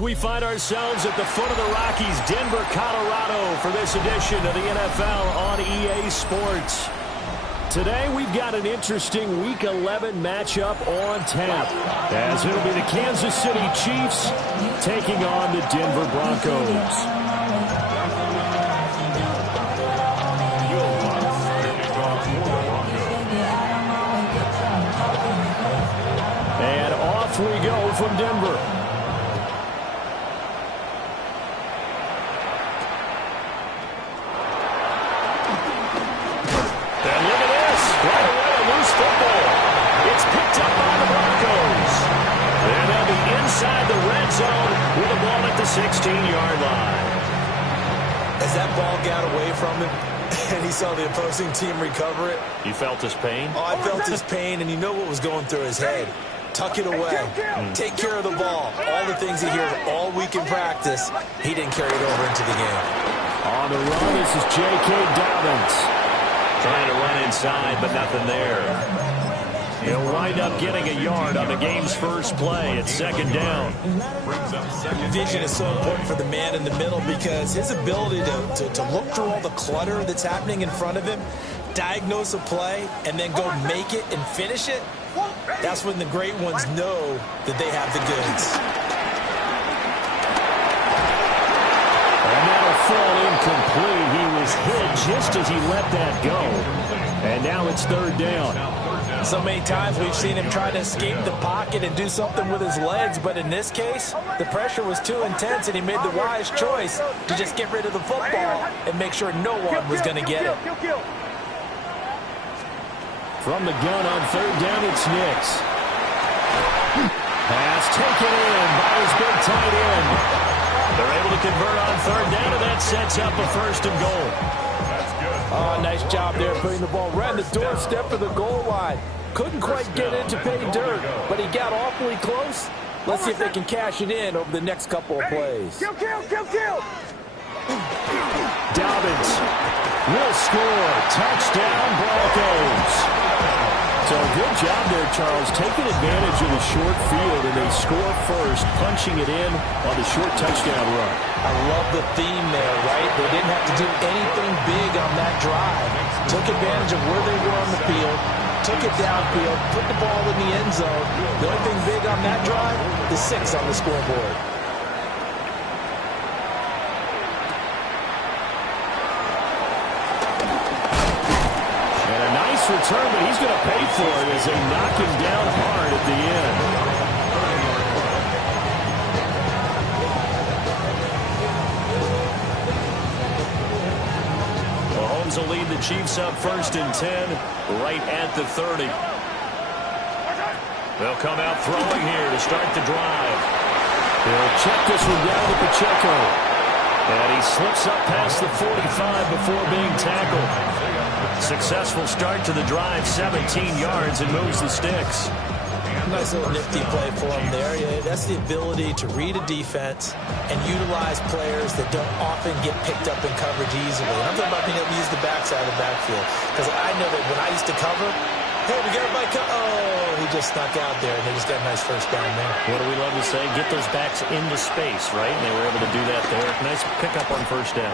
We find ourselves at the foot of the Rockies, Denver, Colorado, for this edition of the NFL on EA Sports. Today, we've got an interesting Week 11 matchup on tap, as it'll be the Kansas City Chiefs taking on the Denver Broncos. And off we go from Denver. Inside the red zone with the ball at the 16-yard line. As that ball got away from him and he saw the opposing team recover it. You felt his pain? Oh, I felt his pain, and you know what was going through his head. Tuck it away. Take care of the ball. All the things he hears all week in practice, he didn't carry it over into the game. On the run, this is J.K. Dobbins. Trying to run inside, but nothing there. He'll wind up getting a yard on the game's first play. It's second down. Vision is so important for the man in the middle because his ability to look through all the clutter that's happening in front of him, diagnose a play, and then go make it and finish it, that's when the great ones know that they have the goods. And that'll fall incomplete. He was hit just as he let that go. And now it's third down. So many times we've seen him try to escape the pocket and do something with his legs, but in this case, the pressure was too intense, and he made the wise choice to just get rid of the football and make sure no one was going to get it. From the gun on third down, it's Nix. Pass taken in by his big tight end. They're able to convert on third down, and that sets up a first and goal. Oh, nice job there putting the ball right on the doorstep of the goal line. Couldn't quite get in to pay dirt, but he got awfully close. Let's see if they can cash it in over the next couple of plays. Dobbins will score. Touchdown, Broncos. So good job there, Charles, taking advantage of the short field, and they score first, punching it in on the short touchdown run. I love the theme there, right? They didn't have to do anything big on that drive. Took advantage of where they were on the field, took it downfield, put the ball in the end zone. The only thing big on that drive, the 6 on the scoreboard. Return, but he's going to pay for it as they knock him down hard at the end. Mahomes will lead the Chiefs up first and 10 right at the 30. They'll come out throwing here to start the drive. They'll check this one down to Pacheco. And he slips up past the 45 before being tackled. Successful start to the drive, 17 yards, and moves the sticks. Nice little nifty play for him there. Yeah, that's the ability to read a defense and utilize players that don't often get picked up in coverage easily. And I'm talking about being able to use the backside of the backfield. Because I know that when I used to cover, hey, we got everybody he just snuck out there, and they just got a nice first down there. What do we love to say? Get those backs into space, right? And they were able to do that there. Nice pickup on first down.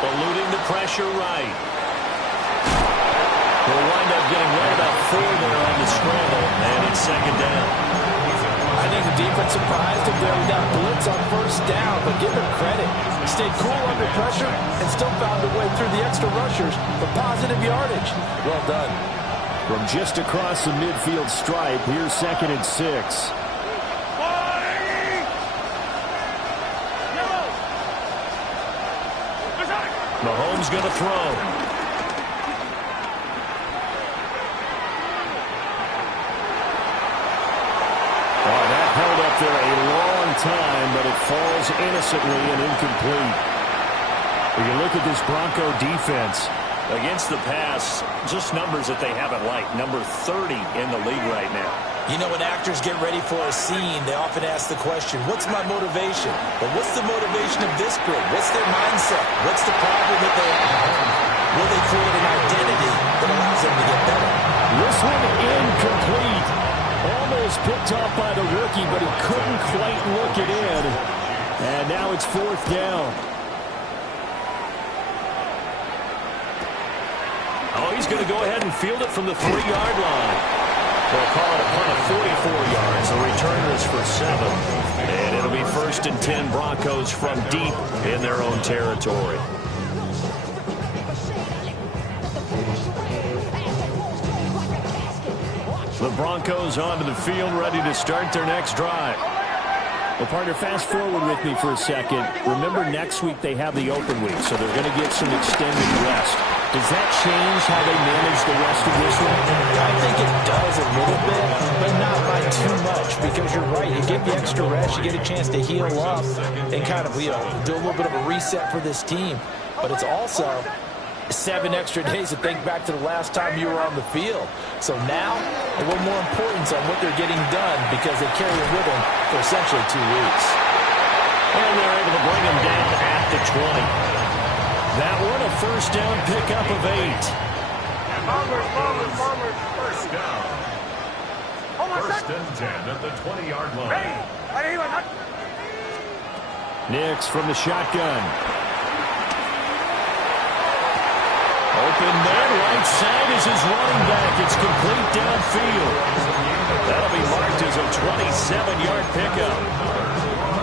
Eluding the pressure right. We'll wind up getting right about 4 there on the scramble, and it's second down. I think the defense surprised him there. He got blitz on first down, but give him credit. He stayed cool under pressure and still found a way through the extra rushers for positive yardage. Well done. From just across the midfield stripe, here's second and 6. Mahomes going to throw. Held up there a long time, but it falls innocently and incomplete. We can look at this Bronco defense. Against the pass, just numbers that they haven't liked. Number 30 in the league right now. You know, when actors get ready for a scene, they often ask the question, what's my motivation? But what's the motivation of this group? What's their mindset? What's the problem that they have? Will they create an identity that allows them to get better? This one incomplete. Almost picked off by the rookie, but he couldn't quite look it in. And now it's 4th down. Oh, he's going to go ahead and field it from the 3-yard line. They'll call it a punt of 44 yards. The return is for 7. And it'll be 1st and 10 Broncos from deep in their own territory. The Broncos onto the field, ready to start their next drive. Well, partner, fast forward with me for a second. Remember, next week they have the open week, so they're going to get some extended rest. Does that change how they manage the rest of this one? I think it does a little bit, but not by too much, because you're right. You get the extra rest, you get a chance to heal up and kind of, do a little bit of a reset for this team. But it's also 7 extra days to think back to the last time you were on the field. So now, a little more importance on what they're getting done because they carry it with them for essentially 2 weeks. And they're able to bring them down at the 20. That one a first down pickup of 8. First down. First and 10 at the 20-yard line. Nix from the shotgun. Open man, right side is his running back. It's complete downfield. That'll be marked as a 27-yard pickup.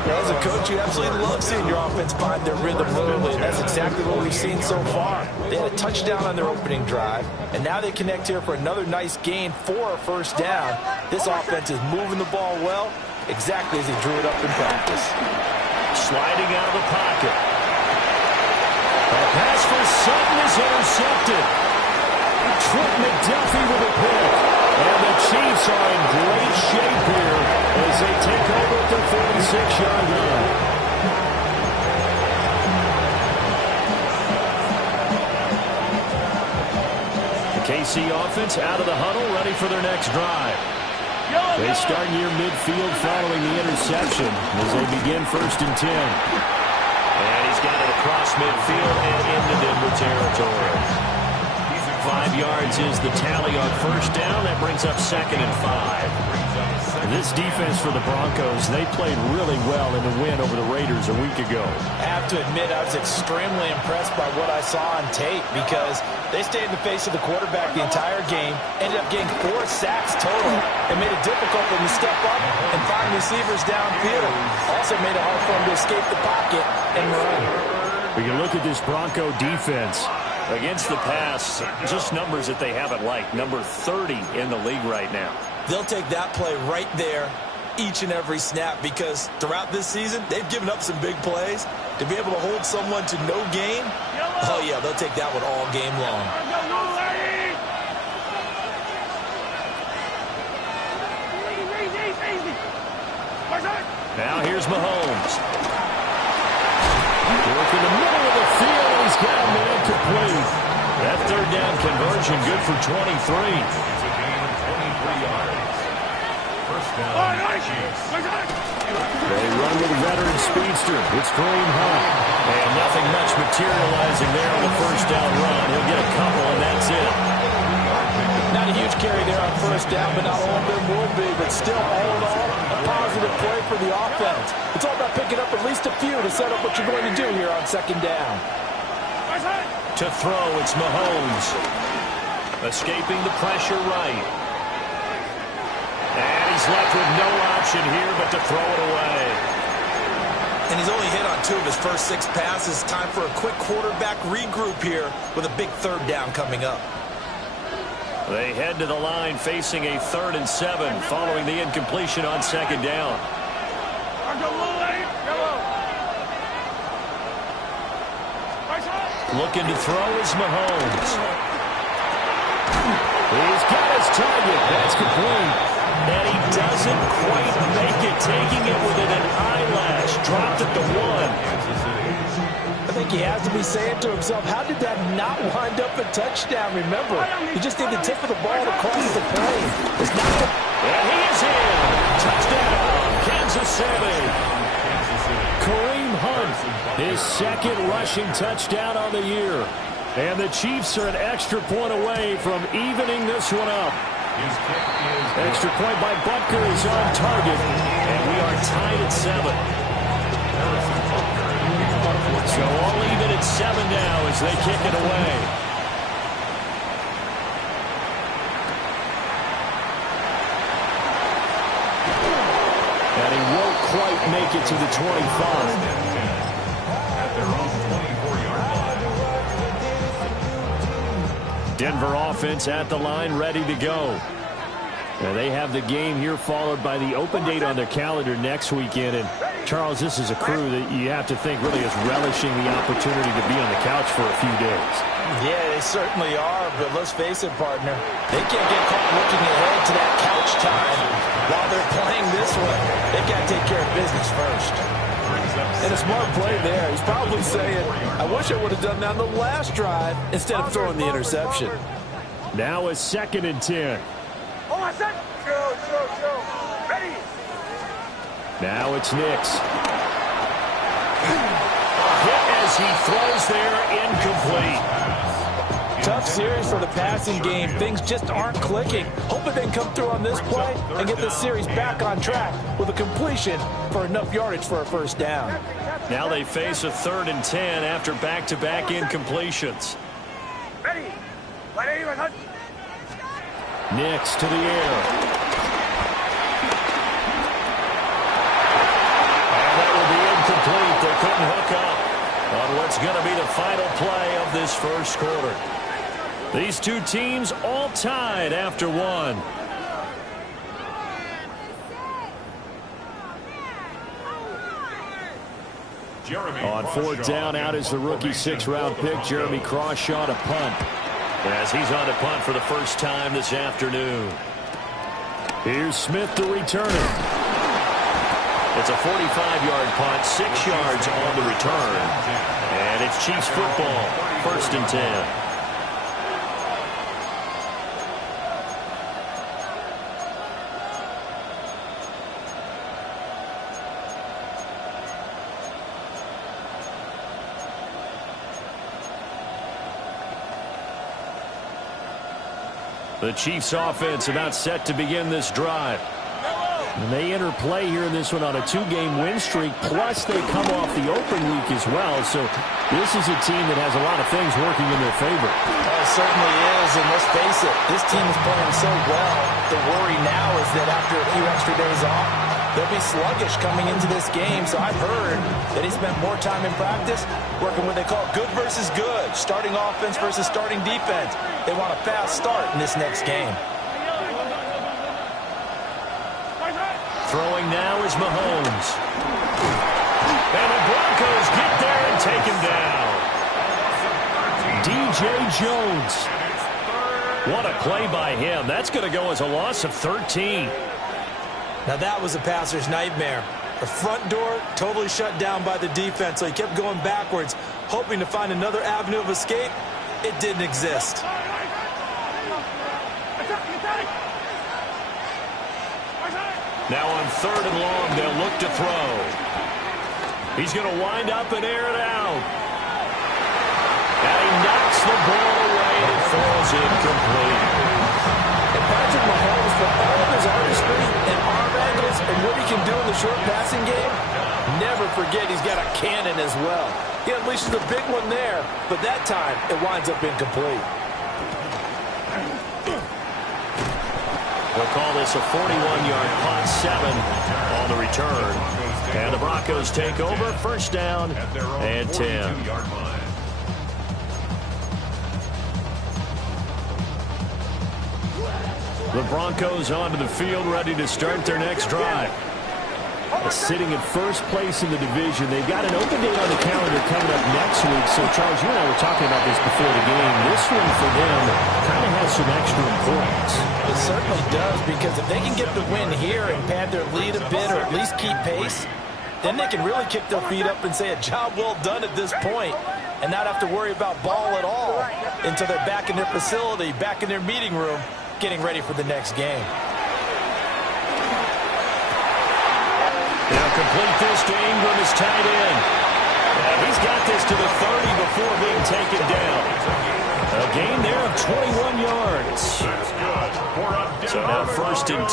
As a coach, you absolutely love seeing your offense find their rhythm early. That's exactly what we've seen so far. They had a touchdown on their opening drive, and now they connect here for another nice gain for a first down. This offense is moving the ball well, exactly as they drew it up in practice. Sliding out of the pocket. A pass for Sutton is intercepted. Trent McDuffie with a pick. And the Chiefs are in great shape here as they take over at the 46-yard line. The KC offense out of the huddle, ready for their next drive. They start near midfield following the interception as they begin 1st and 10. And he's got it across midfield and into Denver territory. 5 yards is the tally on first down. That brings up 2nd and 5. This defense for the Broncos, they played really well in the win over the Raiders a week ago. I have to admit, I was extremely impressed by what I saw on tape because they stayed in the face of the quarterback the entire game, ended up getting 4 sacks total, and made it difficult for them to step up and find receivers downfield. Also made it hard for them to escape the pocket and run. We can look at this Bronco defense. Against the pass, just numbers that they haven't liked. Number 30 in the league right now. They'll take that play right there each and every snap because throughout this season, they've given up some big plays. To be able to hold someone to no gain, oh yeah, they'll take that one all game long. Now here's Mahomes. Work in the middle of the field, and he's got a man complete. That 3rd down conversion good for 23. It's a gain of 23 yards. First down, Chiefs. They run with a veteran speedster. It's Kareem Hunt. And nothing much materializing there on the first down run. He'll get a couple, and that's it. Not a huge carry there on first down, but not all of them will be. But still, all in all, a positive play for the offense. It's all about picking up at least a few to set up what you're going to do here on 2nd down. To throw, it's Mahomes. Escaping the pressure right. And he's left with no option here but to throw it away. And he's only hit on 2 of his first 6 passes. Time for a quick quarterback regroup here with a big 3rd down coming up. They head to the line facing a 3rd and 7 following the incompletion on 2nd down. Looking to throw is Mahomes. He's got his target. That's complete. And he doesn't quite make it. Taking it within an eyelash. Dropped at the 1. I think he has to be saying to himself, how did that not wind up a touchdown? Remember, he just did the tip of the ball across the plane. It's not the... And he is in. Touchdown, Kansas City. Kareem Hunt, his 2nd rushing touchdown on the year. And the Chiefs are an extra point away from evening this one up. Extra point by Butker is on target. And we are tied at 7. So all even at 7 now as they kick it away. And he won't quite make it to the 25. Denver offense at the line, ready to go. And they have the game here followed by the open date on their calendar next weekend. And Charles, this is a crew that you have to think really is relishing the opportunity to be on the couch for a few days. Yeah, they certainly are, but let's face it, partner. They can't get caught looking ahead to that couch time while they're playing this one. They've got to take care of business first. And a smart play there. He's probably saying, I wish I would have done that on the last drive instead of throwing the interception. Now a 2nd and 10. Ready. Now it's Nix. Hit as he throws there, incomplete. Tough series for the passing game. Things just aren't clicking. Hoping they can come through on this play and get this series back on track with a completion for enough yardage for a first down. Now they face a 3rd and 10 after back-to-back incompletions. Ready. Nix to the air. And that will be incomplete. They couldn't hook up on what's going to be the final play of this first quarter. These two teams all tied after one. On 4th down, out is the rookie 6th-round pick, Jeremy Crawshaw, to punt. As he's on to punt for the first time this afternoon. Here's Smith to return it. It's a 45-yard punt, 6 yards on the return. And it's Chiefs football, 1st and 10. The Chiefs offense about set to begin this drive. And they enter play here in this one on a 2-game win streak, plus they come off the open week as well. So this is a team that has a lot of things working in their favor. It certainly is, and let's face it, this team is playing so well. The worry now is that after a few extra days off, they'll be sluggish coming into this game. So I've heard that he spent more time in practice working what they call good versus good, starting offense versus starting defense. They want a fast start in this next game. Throwing now is Mahomes. And the Broncos get there and take him down. DJ Jones. What a play by him. That's going to go as a loss of 13. Now that was a passer's nightmare. The front door totally shut down by the defense, so he kept going backwards, hoping to find another avenue of escape. It didn't exist. Now on 3rd and long, they'll look to throw. He's going to wind up and air it out. And he knocks the ball away and it falls incomplete. And Patrick Mahomes, for all of his artistry and arm angles and what he can do in the short passing game, never forget he's got a cannon as well. He unleashes a big one there, but that time it winds up incomplete. They'll call this a 41-yard punt, 7 on the return. And the Broncos take over, 1st down and 10. The Broncos onto the field, ready to start their next drive. Sitting in 1st place in the division. They've got an open date on the calendar coming up next week. So, Charles, you and I were talking about this before the game. This one for them kind of has some extra importance. It certainly does, because if they can get the win here and pad their lead a bit or at least keep pace, then they can really kick their feet up and say a job well done at this point and not have to worry about ball at all until they're back in their facility, back in their meeting room, getting ready for the next game. Now complete this to Ingram is tied in. He's got this to the 30 before being taken down. A gain there of 21 yards. So now 1st and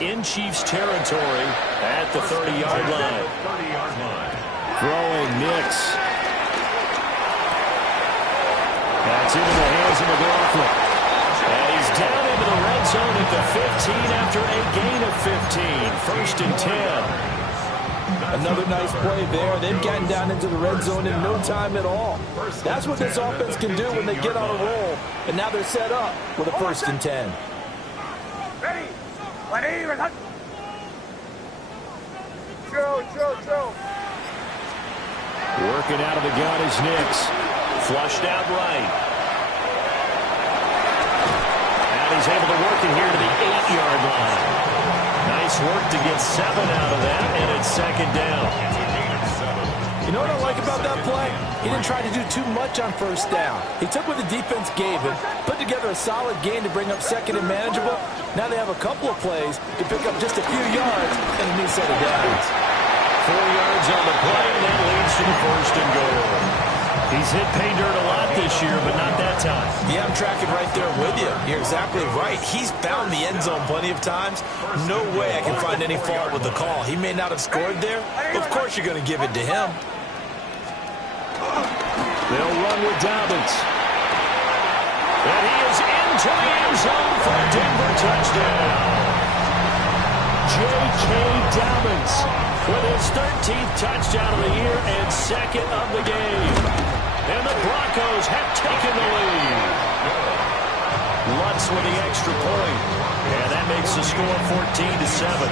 10 in Chiefs territory at the 30-yard line. Throwing Nix. That's into the hands of McLaughlin. And he's down into the red zone at the 15 after a gain of 15. First and 10. Another nice play there. They've gotten down into the red zone in no time at all. That's what this offense can do when they get on a roll. And now they're set up with a first and 10. Ready. Ready. Chill. Working out of the gun is Nix. Flushed out right. And he's able to work it here to the 8-yard line. Nice work to get 7 out of that, and it's second down. You know what I like about that play? He didn't try to do too much on first down. He took what the defense gave him, put together a solid gain to bring up second and manageable. Now they have a couple of plays to pick up just a few yards and a new set of downs. 4 yards on the play, and that leads to the first and goal. He's hit pay dirt a lot this year, but not that time. Yeah, I'm tracking right there with you. You're exactly right. He's found the end zone plenty of times. No way I can find any fault with the call. He may not have scored there, but of course you're going to give it to him. They'll run with Dobbins. And he is into the end zone for a Denver touchdown. J.K. Dobbins with his 13th touchdown of the year and second of the game. And the Broncos have taken the lead. Lutz with the extra point. And that makes the score 14-7.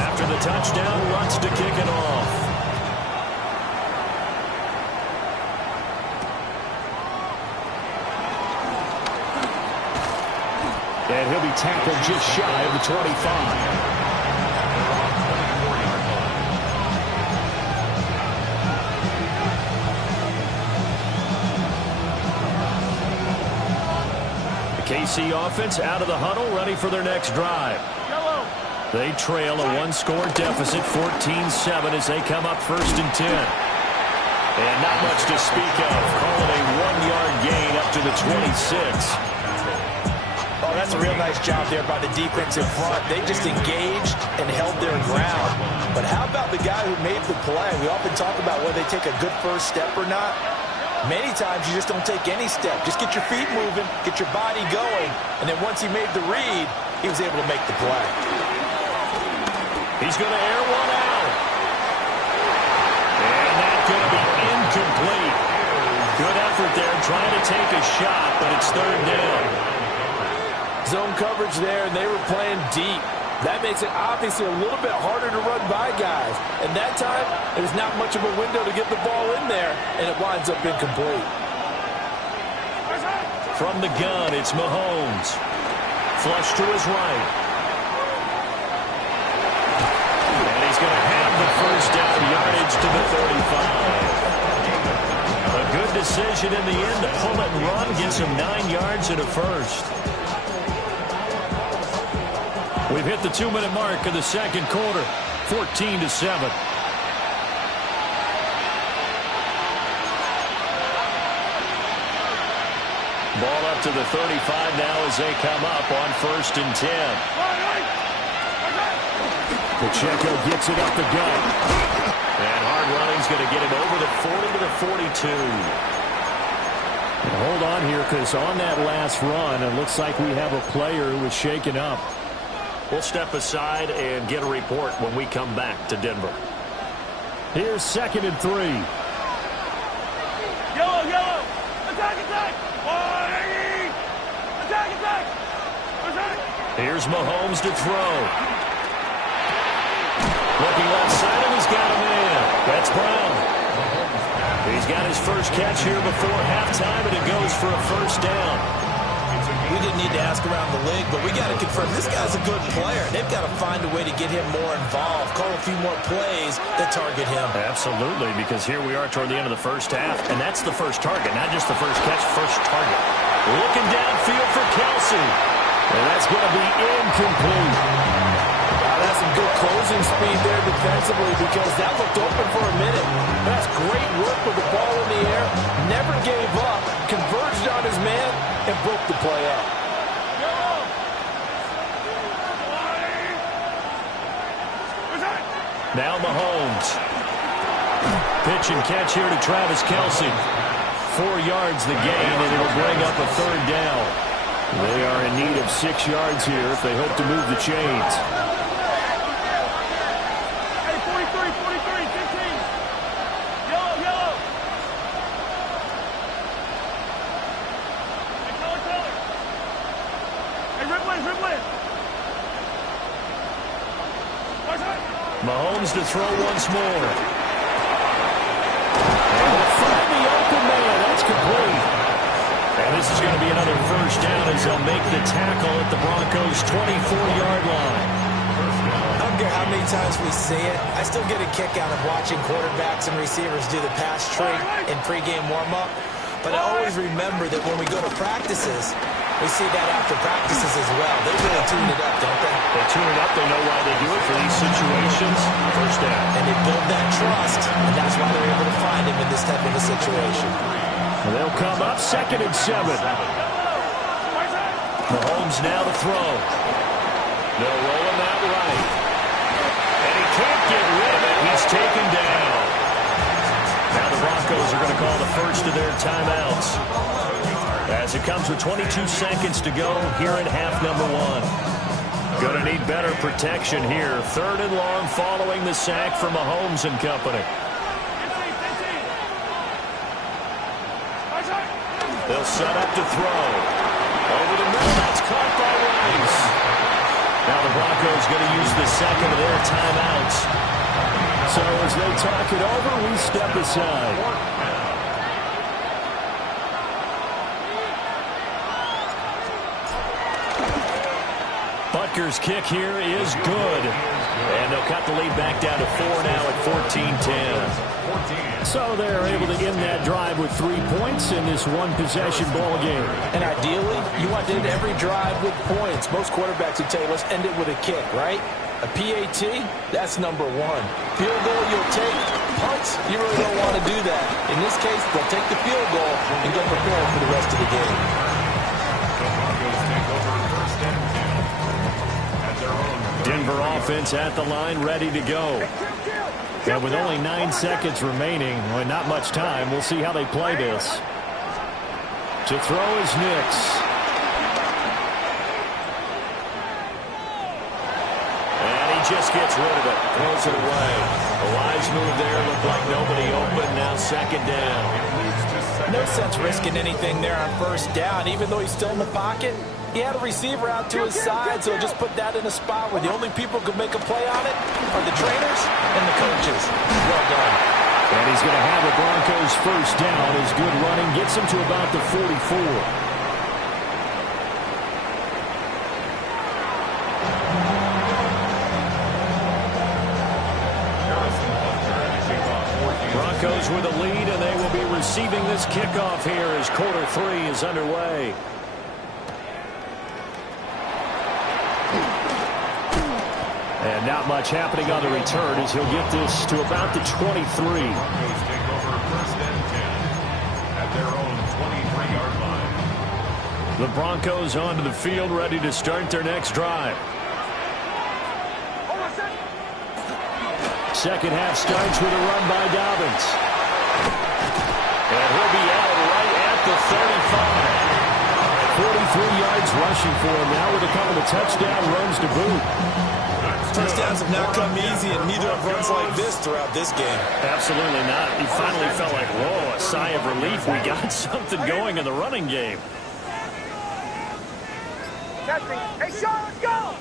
After the touchdown, Lutz to kick it off. And he'll be tackled just shy of the 25. KC offense out of the huddle, ready for their next drive. They trail a one-score deficit, 14-7, as they come up first and 10. And not much to speak of. Call it a 1-yard gain up to the 26. Oh, that's a real nice job there by the defense in front. They just engaged and held their ground. But how about the guy who made the play? We often talk about whether they take a good first step or not. Many times you just don't take any step. Just get your feet moving, get your body going, and then once he made the read, he was able to make the play. He's going to air one out. And that's going to be incomplete. Good effort there trying to take a shot, but it's third down. Zone coverage there, and they were playing deep. That makes it obviously a little bit harder to run by guys. And that time, there's not much of a window to get the ball in there, and it winds up incomplete. From the gun, it's Mahomes. Flush to his right. And he's going to have the first down yardage to the 35. A good decision in the end to pull it and run, gets him 9 yards and a first. We've hit the 2-minute mark of the second quarter, 14-7. Ball up to the 35 now as they come up on first and 10. Pacheco gets it up the gut. And hard running's going to get it over the 40 to the 42. And hold on here, because on that last run, it looks like we have a player who was shaken up. We'll step aside and get a report when we come back to Denver. Here's second and 3. Yellow. Attack. Attack. Here's Mahomes to throw. Looking left side, and he's got a man. That's Brown. He's got his first catch here before halftime, and it goes for a first down. We didn't need to ask around the league, but we got to confirm this guy's a good player. They've got to find a way to get him more involved, call a few more plays that target him. Absolutely, because here we are toward the end of the first half, and that's the first target, not just the first catch, first target. Looking downfield for Kelsey, and that's going to be incomplete. Wow, that's some good closing speed there defensively, because that looked open for a minute. That's great work with the ball in the air, never gave up, converged on his man, and broke the play up. Now Mahomes. Pitch and catch here to Travis Kelce. 4 yards the gain, and it'll bring up a 3rd down. They are in need of 6 yards here if they hope to move the chains. Hey, 43, 15. Yellow. Hey, color. Hey, Ripland. Mahomes to throw once more. And find the open man. That's complete. And this is going to be another 1st down as they'll make the tackle at the Broncos' 24-yard line. I don't care how many times we see it. I still get a kick out of watching quarterbacks and receivers do the pass tree in pregame warm-up. But I always remember that when we go to practices, we see that after practices as well. They really tune it up, don't they? They tune it up. They know why they do it for these situations. 1st down. And they build that trust, and that's why they're able to find him in this type of a situation. And they'll come up 2nd and 7. Mahomes now to throw. They'll roll him out right. And he can't get rid of it. He's taken down. Now the Broncos are going to call the first of their timeouts, as it comes with 22 seconds to go here in half number 1. Going to need better protection here. 3rd and long following the sack from Mahomes and company. They'll set up to throw. Over the middle, that's caught by Rice. Now the Broncos going to use the 2nd of their timeouts. So as they talk it over, we step aside. Butker's kick here is good. And they'll cut the lead back down to 4 now at 14-10. So they're able to end that drive with 3 points in this one-possession ball game. And ideally, you want to end every drive with points. Most quarterbacks would tell you, let's end it with a kick, right? A PAT, that's number 1. Field goal you'll take. Punts, you really don't want to do that. In this case, they'll take the field goal and go prepare for the rest of the game. Denver offense at the line, ready to go. And with only 9 seconds remaining, well, not much time, we'll see how they play this. To throw is Nix. And he just gets rid of it, throws it away. A wise move there, looked like nobody open, now 2nd down. No sense risking anything there on 1st down, even though he's still in the pocket. He had a receiver out to his side, so just put that in a spot where the only people who can make a play on it are the trainers and the coaches. Well done. And he's going to have the Broncos 1st down. His good running gets him to about the 44. Broncos with a lead, and they will be receiving this kickoff here as quarter 3 is underway. And not much happening on the return as he'll get this to about the 23. Broncos take over 1st and 10 at their own 23-yard line. The Broncos onto the field, ready to start their next drive. 2nd half starts with a run by Dobbins. And he'll be out right at the 35. 43 yards rushing for him now with a couple of touchdown runs to boot. Touchdowns have not come easy, and neither have runs like this throughout this game. Absolutely not. He finally felt like, whoa, a sigh of relief. We got something going in the running game. Hey, Sean, let's go!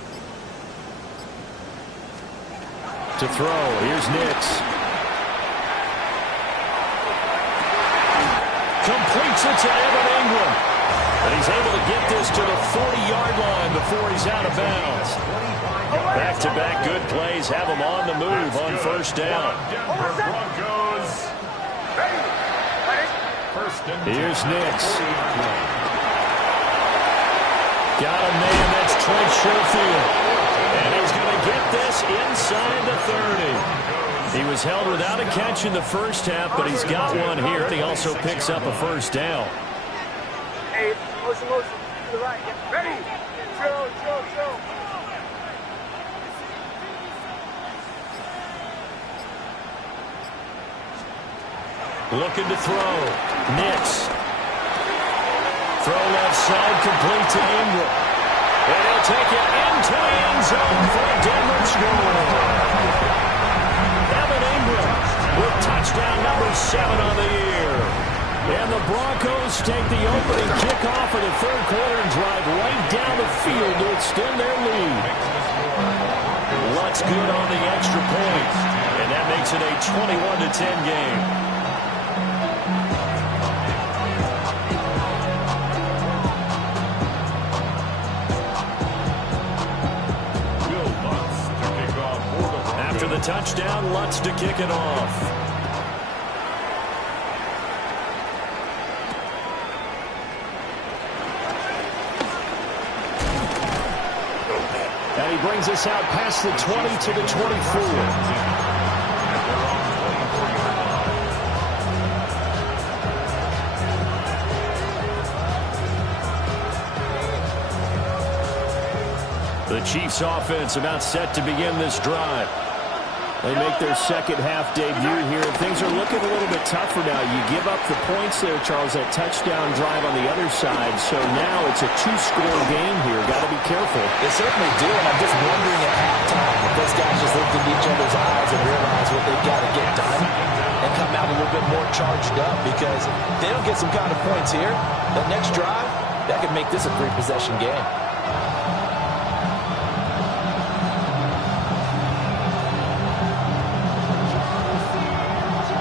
To throw, here's Nix. Completes it to Evan Ingram. And he's able to get this to the 40-yard line before he's out of bounds. Back-to-back good plays have him on the move on 1st down. Denver Broncos. Here's Nix. Got a man, that's Trent Sherfield. And he's going to get this inside the 30. He was held without a catch in the 1st half, but he's got one here, and he also picks up a 1st down. Hey, motion, to the right. Ready? Chill. Looking to throw. Nix. Throw left side, complete to Ingram. And he'll take it into the end zone for a Denver score. Evan Ingram with touchdown number 7 on the year. And the Broncos take the opening kickoff of the third quarter and drive right down the field to extend their lead. Lutz good on the extra point. And that makes it a 21-10 game. After the touchdown, Lutz to kick it off. And he brings us out past the 20 to the 24. The Chiefs offense about set to begin this drive. They make their second half debut here. Things are looking a little bit tougher now. You give up the points there, Charles, that touchdown drive on the other side. So now it's a 2-score game here. Got to be careful. They certainly do, and I'm just wondering at halftime if those guys just looked into each other's eyes and realize what they've got to get done and come out a little bit more charged up, because if they don't get some kind of points here, that next drive, that could make this a 3-possession game.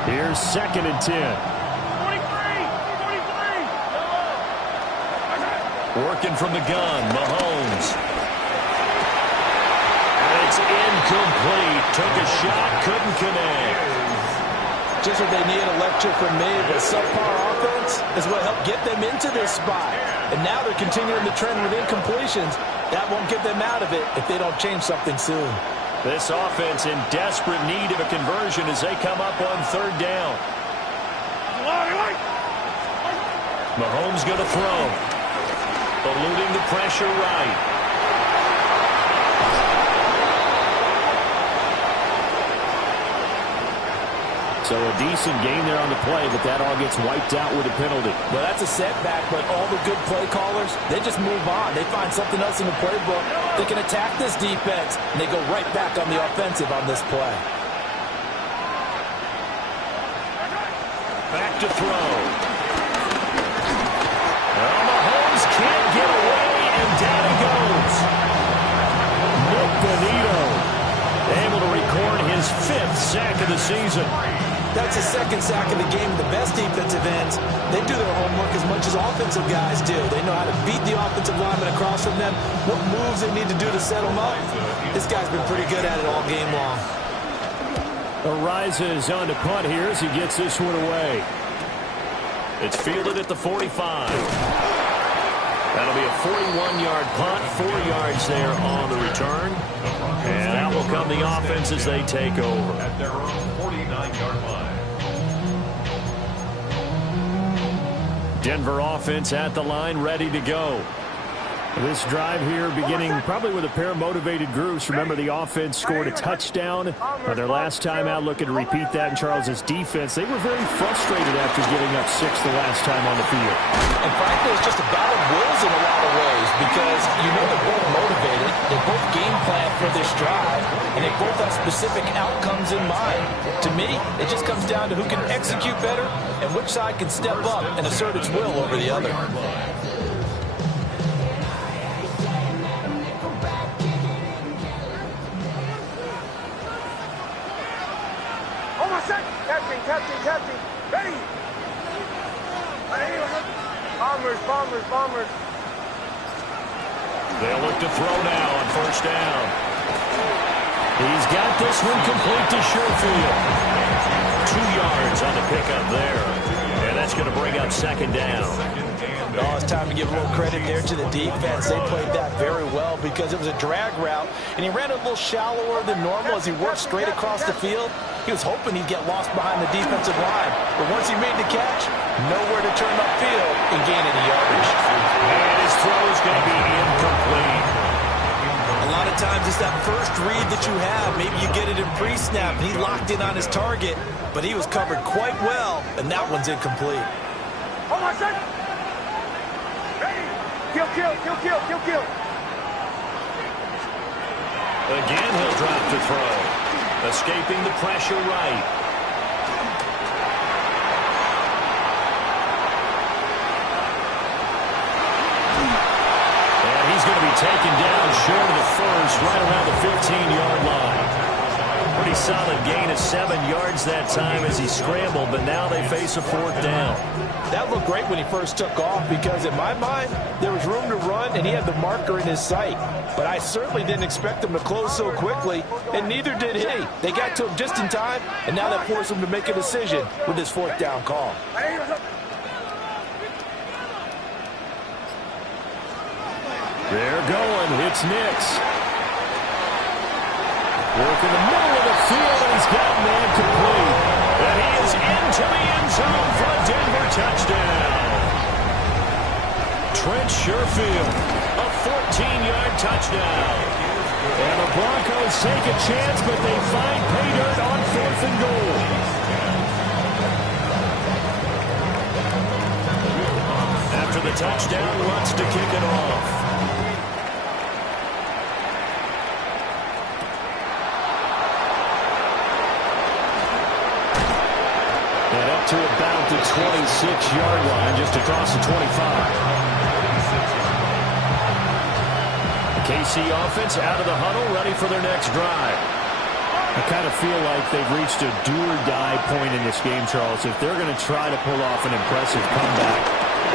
Here's 2nd and 10. 43. Working from the gun, Mahomes. And it's incomplete. Took a shot, couldn't connect. Just what they need, a lecture from me, but subpar offense is what helped get them into this spot. And now they're continuing the trend with incompletions. That won't get them out of it if they don't change something soon. This offense in desperate need of a conversion as they come up on 3rd down. Mahomes going to throw. Eluding the pressure right. So a decent gain there on the play, but that all gets wiped out with a penalty. Well, that's a setback, but all the good play callers, they just move on. They find something else in the playbook. They can attack this defense, and they go right back on the offensive on this play. Back to throw. Well, Mahomes can't get away, and down he goes. Nick Bonito able to record his 5th sack of the season. That's his 2nd sack of the game. The best defensive ends, they do their homework as much as offensive guys do. They know how to beat the offensive lineman across from them, what moves they need to do to set them up. This guy's been pretty good at it all game long. Ariza is on to punt here as he gets this one away. It's fielded at the 45. That'll be a 41-yard punt, 4 yards there on the return. And out will come the offense as they take over. At their own 49-yard line. Denver offense at the line, ready to go. This drive here beginning probably with a pair of motivated groups. Remember, the offense scored a touchdown their last time out, looking to repeat that in Charles's defense. They were very frustrated after giving up 6 the last time on the field. And frankly, it's just a battle of wills in a lot of ways, because you know they're both motivated. They both game plan for this drive, and they both have specific outcomes in mind. To me, it just comes down to who can execute better and which side can step up and assert its will over the other. Captain, ready! Bombers. They'll look to throw now on 1st down. He's got this one complete to Sherfield. 2 yards on the pickup there. And that's going to bring up 2nd down. Oh, it's time to give a little credit there to the defense. They played that very well because it was a drag route, and he ran a little shallower than normal as he worked straight across the field. He was hoping he'd get lost behind the defensive line, but once he made the catch, nowhere to turn upfield and gain any yardage. And his throw is going to be incomplete. A lot of of times it's that first read that you have. Maybe you get it in pre-snap, and he locked in on his target, but he was covered quite well, and that one's incomplete. Hold on, son. Ready. Kill, kill, kill, kill, kill, kill. Again, he'll drop to throw. Escaping the pressure right. And he's going to be taken down short of the first, right around the 15-yard line. Pretty solid gain of 7 yards that time as he scrambled, but now they face a 4th down. That looked great when he first took off because, in my mind, there was room to run and he had the marker in his sight. But I certainly didn't expect him to close so quickly, and neither did he. They got to him just in time, and now that forced him to make a decision with his 4th down call. They're going. It's Nix. Work in the middle of the field, and he's got man complete. And he is into the end zone for a Denver touchdown. Trent Sherfield, a 14-yard touchdown. And the Broncos take a chance, but they find pay dirt on 4th and goal. After the touchdown, Lutz to kick it off. And up to about the 26-yard line, just across the 25. The KC offense out of the huddle, ready for their next drive. I kind of feel like they've reached a do-or-die point in this game, Charles. If they're going to try to pull off an impressive comeback,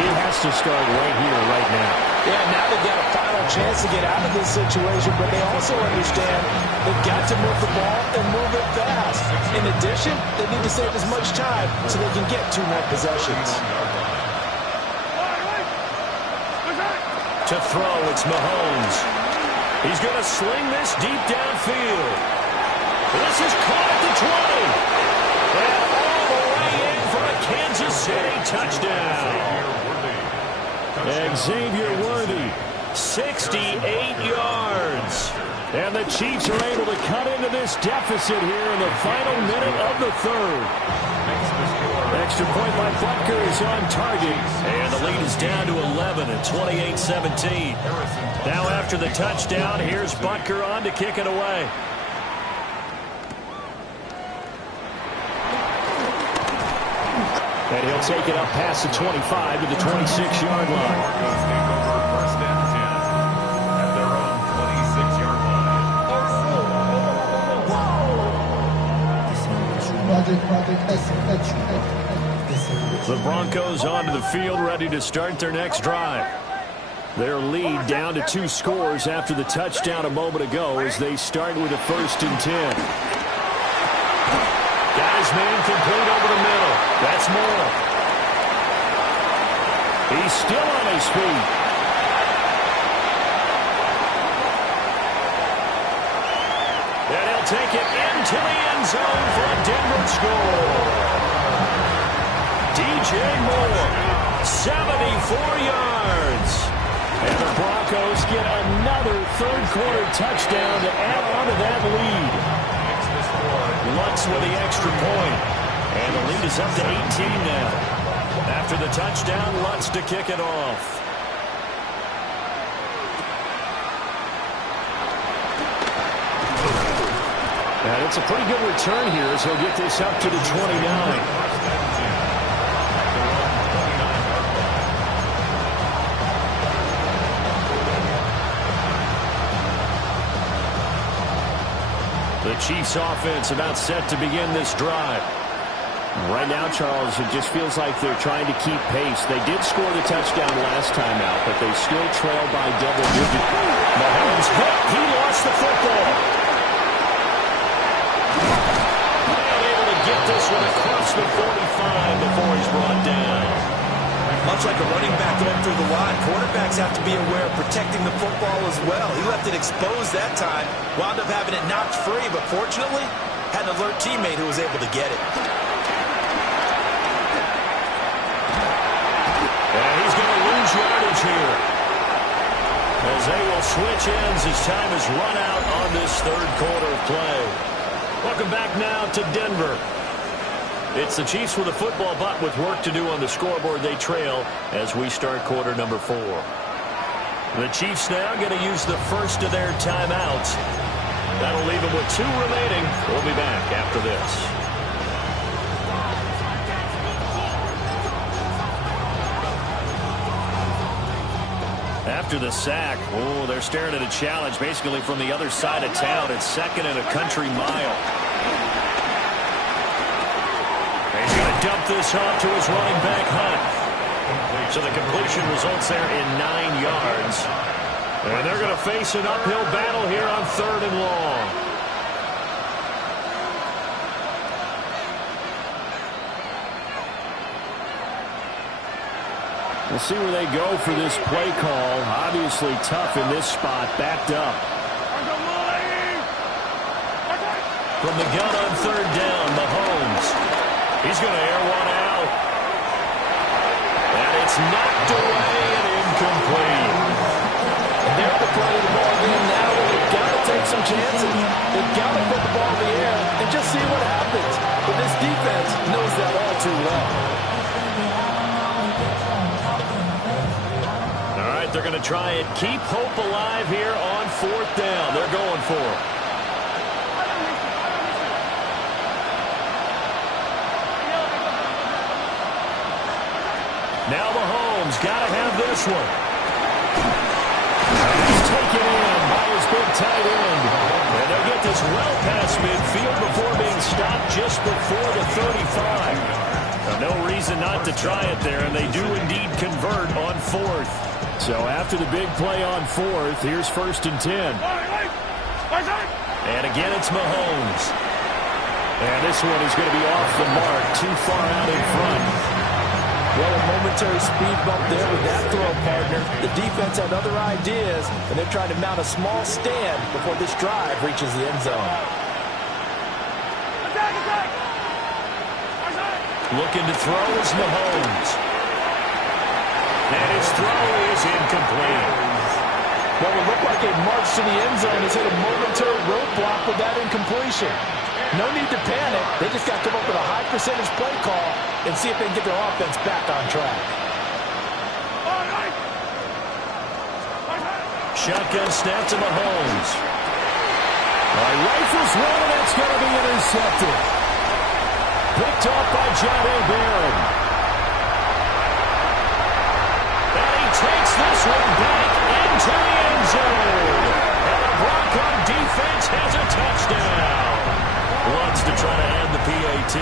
it has to start right here, right now. Yeah, now they've got a final chance to get out of this situation, but they also understand they've got to move the ball and move it fast. In addition, they need to save as much time so they can get 2 more possessions. To throw, it's Mahomes. He's going to sling this deep downfield. This is caught at the 20. And all the way in for a Kansas City touchdown. Xavier Worthy, 68 yards. And the Chiefs are able to cut into this deficit here in the final minute of the 3rd. Extra point by Butker is on target. And the lead is down to 11 at 28-17. Now after the touchdown, here's Butker on to kick it away. And he'll take it up past the 25 to the 26-yard line. First and 10 at their own 26-yard line. The Broncos onto the field, ready to start their next drive. Their lead down to 2 scores after the touchdown a moment ago as they start with a 1st and 10. Got his man complete over the middle. That's Moore. He's still on his feet. And he'll take it into the end zone for a Denver score. DJ Moore, 74 yards. And the Broncos get another 3rd-quarter touchdown to add on to that lead. Lutz with the extra point. And the lead is up to 18 now. After the touchdown, Lutz to kick it off. And it's a pretty good return here as he'll get this up to the 29. The Chiefs offense about set to begin this drive. Right now, Charles, it just feels like they're trying to keep pace. They did score the touchdown last time out, but they still trail by double digits. Mahomes hit. He lost the football. And able to get this one across the 45 before he's brought down. Much like a running back going through the line, quarterbacks have to be aware of protecting the football as well. He left it exposed that time, wound up having it knocked free, but fortunately, had an alert teammate who was able to get it. And he's going to lose yardage here. as they will switch ends as time has run out on this third quarter of play. Welcome back now to Denver. It's the Chiefs with a football, but with work to do on the scoreboard. They trail as we start quarter number 4. The Chiefs now going to use the first of their timeouts. That'll leave them with 2 remaining. We'll be back after this. After the sack, they're staring at a challenge basically from the other side of town. It's 2nd and a country mile. He's going to dump this off to his running back, Hunt. So the completion results there in 9 yards. And they're going to face an uphill battle here on 3rd and long. We'll see where they go for this play call. Obviously tough in this spot, backed up. From the gun on 3rd down, Mahomes. He's going to air one out. And it's knocked away and incomplete. And they're at the play of the ball game now where they've got to take some chances. They've got to put the ball in the air and just see what happens. But this defense knows that all too well. They're going to try and keep hope alive here on 4th down. They're going for it. Now Mahomes got to have this one. He's taken in by his big tight end. And they'll get this well past midfield before being stopped just before the 35. No reason not to try it there, and they do indeed convert on 4th. So after the big play on 4th, here's 1st and 10. And again, it's Mahomes. And this one is going to be off the mark, too far out in front. Well, a momentary speed bump there with that throw, partner. The defense had other ideas, and they're trying to mount a small stand before this drive reaches the end zone. Looking to throw is Mahomes. And his throw is incomplete. Well, it looked like a march to the end zone has hit a momentary roadblock with that incompletion. No need to panic. They just got to come up with a high percentage play call and see if they can get their offense back on track. Shotgun snap to Mahomes. Rifles one, and that's going to be intercepted. Picked off by Johnny Barron. And he takes this one back into the end zone. And the Bronco defense has a touchdown. Wants to try to end the PAT.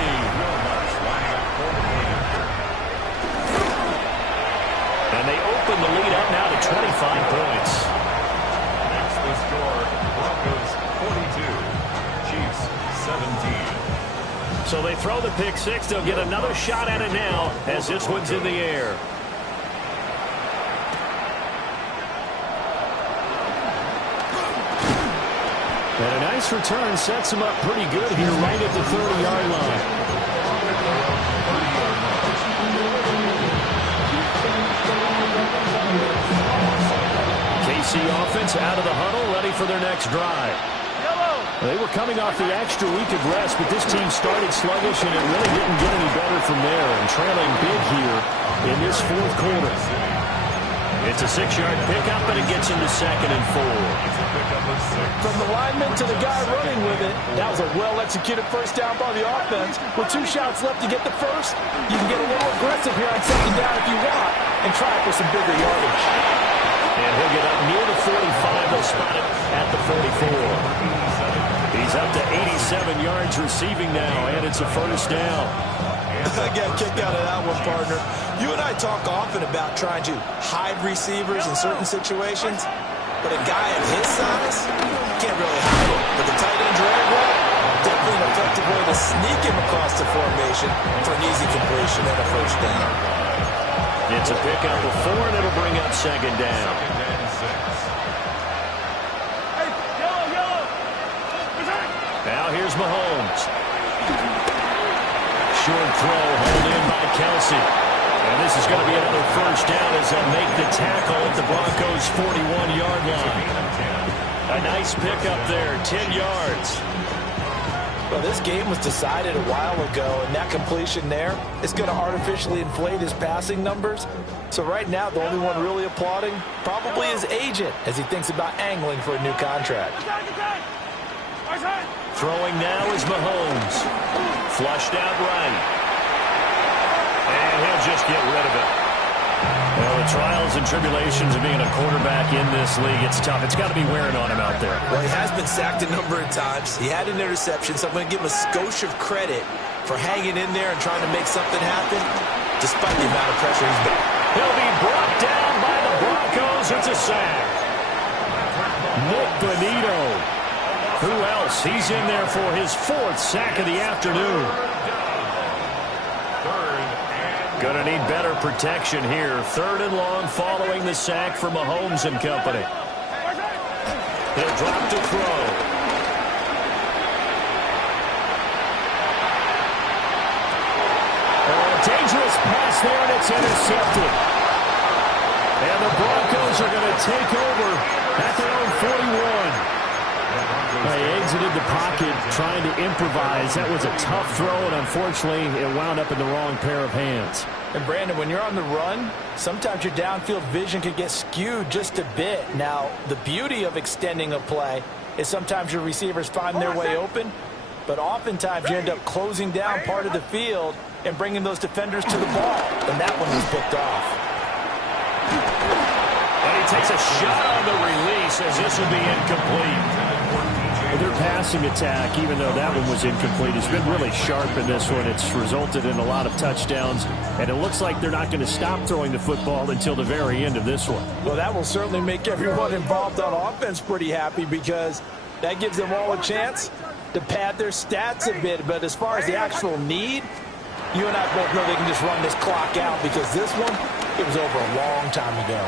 And they open the lead up now to 25 points. That's the score. Broncos 42, Chiefs 17. So they throw the pick six. They'll get another shot at it now as this one's in the air. And a nice return sets him up pretty good here right at the 30-yard line. KC offense out of the huddle, ready for their next drive. They were coming off the extra week of rest, but this team started sluggish, and it really didn't get any better from there, and trailing big here in this fourth quarter. It's a 6-yard pickup, and it gets into 2nd and 4. From the lineman to the guy running with it, that was a well-executed first down by the offense. With 2 shots left to get the first, you can get a little aggressive here on 2nd down if you want, and try for some bigger yardage. And he'll get up near the 45. They'll spot it at the 44. He's up to 87 yards receiving now, and it's a first down. I got a kick out of that one, partner. You and I talk often about trying to hide receivers in certain situations, but a guy of his size can't really hide it. But the tight end drag route, definitely an effective way to sneak him across the formation for an easy completion and a first down. It's a pickup of 4, and it'll bring up 2nd down. Now here's Mahomes. Short throw hauled in by Kelsey. And this is going to be another first down as they'll make the tackle at the Broncos' 41-yard line. A nice pickup there, 10 yards. Well, this game was decided a while ago, and that completion there is going to artificially inflate his passing numbers. So right now, the only one really applauding probably his agent as he thinks about angling for a new contract. Throwing now is Mahomes. Flushed out right. And he'll just get rid of it. Well, the trials and tribulations of being a quarterback in this league, it's tough. It's got to be wearing on him out there. Well, he has been sacked a number of times. He had an interception, so I'm going to give him a skosh of credit for hanging in there and trying to make something happen, despite the amount of pressure he's been. He'll be brought down by the Broncos. It's a sack. Nick Bonito. Who else? He's in there for his 4th sack of the afternoon. Going to need better protection here. 3rd and long following the sack for Mahomes and company. He'll drop to throw. Dangerous pass there, and it's intercepted. And the Broncos are going to take over at their own 41. They exited the pocket trying to improvise. That was a tough throw, and unfortunately, it wound up in the wrong pair of hands. And Brandon, when you're on the run, sometimes your downfield vision can get skewed just a bit. Now, the beauty of extending a play is sometimes your receivers find their way open, but oftentimes you end up closing down part of the field and bringing those defenders to the ball, and that one was picked off. And he takes a shot on the release as this will be incomplete. Their passing attack, even though that one was incomplete, has been really sharp in this one. It's resulted in a lot of touchdowns, and it looks like they're not going to stop throwing the football until the very end of this one. Well, that will certainly make everyone involved on offense pretty happy because that gives them all a chance to pad their stats a bit. But as far as the actual need, you and I both know they can just run this clock out because this one, it was over a long time ago.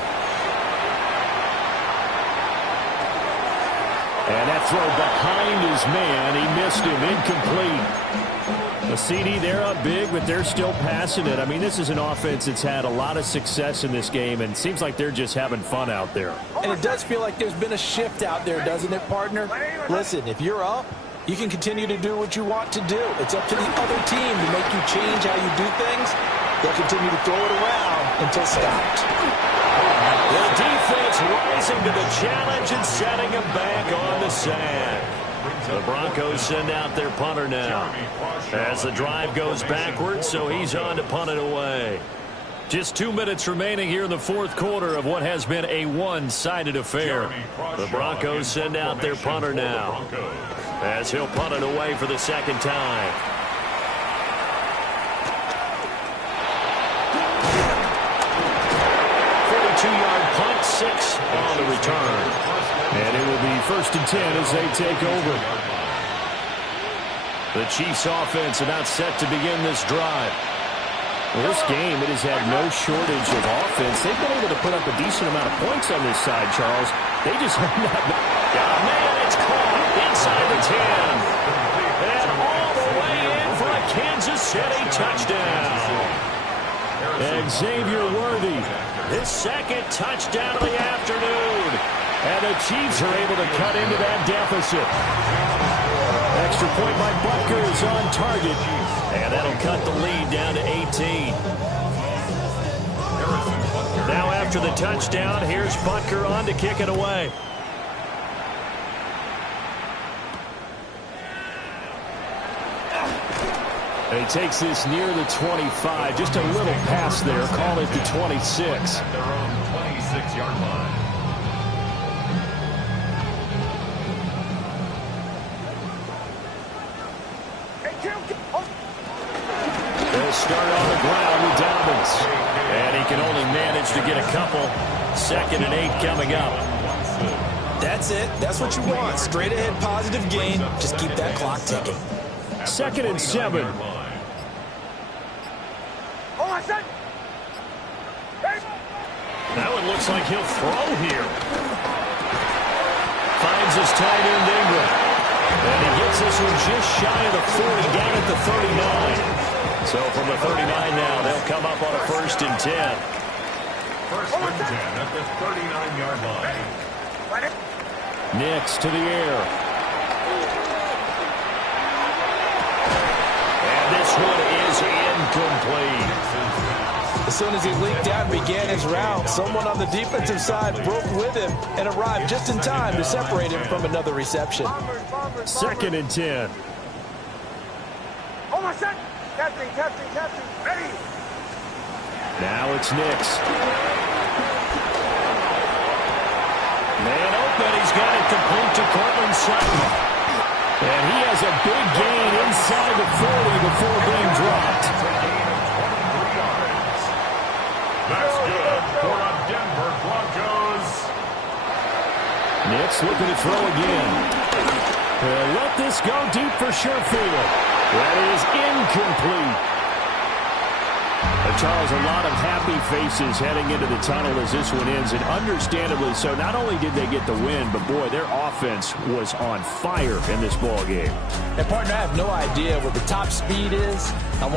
And that throw behind his man, he missed him, incomplete. The CD, they're up big, but they're still passing it. I mean, this is an offense that's had a lot of success in this game, and it seems like they're just having fun out there. And it does feel like there's been a shift out there, doesn't it, partner? Listen, if you're up, you can continue to do what you want to do. It's up to the other team to make you change how you do things. They'll continue to throw it around until stopped. The defense rising to the challenge and setting him back on the sack. The Broncos send out their punter now as the drive goes backwards, so he's on to punt it away. Just 2 minutes remaining here in the 4th quarter of what has been a one-sided affair. The Broncos send out their punter now as he'll punt it away for the 2nd time. Punt, 6 on the return. And it will be 1st and 10 as they take over. The Chiefs offense about set to begin this drive. Well, this game, it has had no shortage of offense. They've been able to put up a decent amount of points on this side, Charles. They just have not been. Oh, man, it's caught inside the 10. And all the way in for a Kansas City touchdown. Xavier Worthy, his 2nd touchdown of the afternoon. And the Chiefs are able to cut into that deficit. Extra point by Butker is on target. And that'll cut the lead down to 18. Now after the touchdown, here's Butker on to kick it away. And he takes this near the 25. Just a little pass there. Call it the 26. At their own 26-yard line. They'll start on the ground with Dobbins. And he can only manage to get a couple. 2nd and 8 coming up. That's it. That's what you want. Straight ahead positive gain. Just keep that clock ticking. 2nd and 7. That one looks like he'll throw here. Finds his tight end Ingram. And he gets this one just shy of the 40, down at the 39. So from the 39 now, they'll come up on a 1st and 10. 1st and 10 at the 39-yard line. Nix to the air. And this one is incomplete. As soon as he leaked out and began his route, someone on the defensive side broke with him and arrived just in time to separate him from another reception. 2nd and 10. Oh, my son. Testing. Ready. Now it's Nix. Man open. He's got it complete to Courtland Sutton. And he has a big gain inside the 40 before being dropped. That's good for a Denver Broncos. Nix looking to throw again. They'll let this go deep for Sherfield. That is incomplete. Charles, a lot of happy faces heading into the tunnel as this one ends, and understandably so. Not only did they get the win, but boy, their offense was on fire in this ball game. And partner, I have no idea what the top speed is.